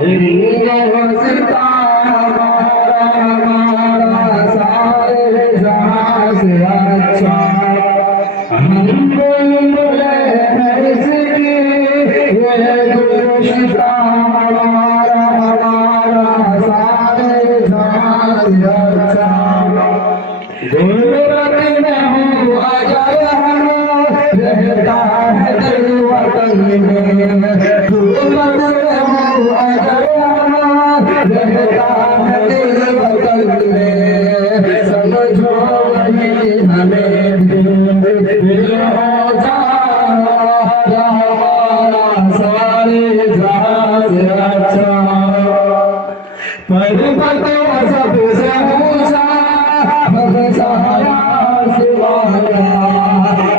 वास्ता हमारा हमारा सारे जहां से अच्छा हम बुलबुल हैं इसकी ये गुलशिता हमारा हमारा सारे जहां से अच्छा गुलबत में हूँ अगर हम रहता है दिल वतन में गुलबत में हूँ अगर हम रहता है दिल वतन में समझो वही हमें दिल हो जाए हमारा सारे जहां से अच्छा पर्वत सबसे ऊंचा सारा सिवाया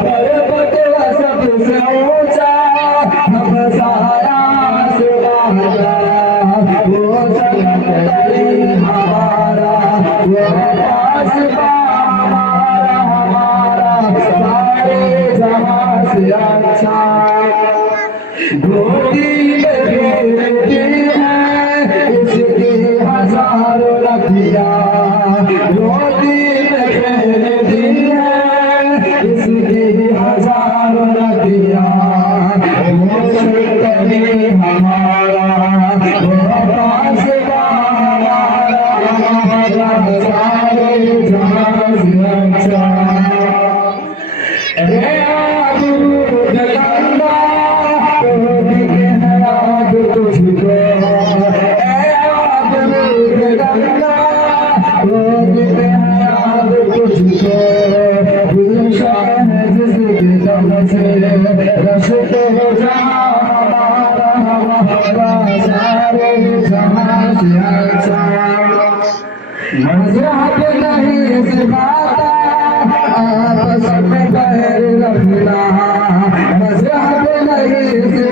पर्वत सबसे ऊंचा सारा सिवाया वो चंद्री हमारा वो आसमां हमारा हमारा सारे जहां से अच्छा गोदी में खेलती है इसकी हजारों रखिया गोदी में खेलती है इसकी हजारों रखिया वो शक्ति हमारा वो पास हमारा हमारा सारे जहां से अच्छा मज़हब नहीं सिखाता आपस में बैर रखना मज़हब नहीं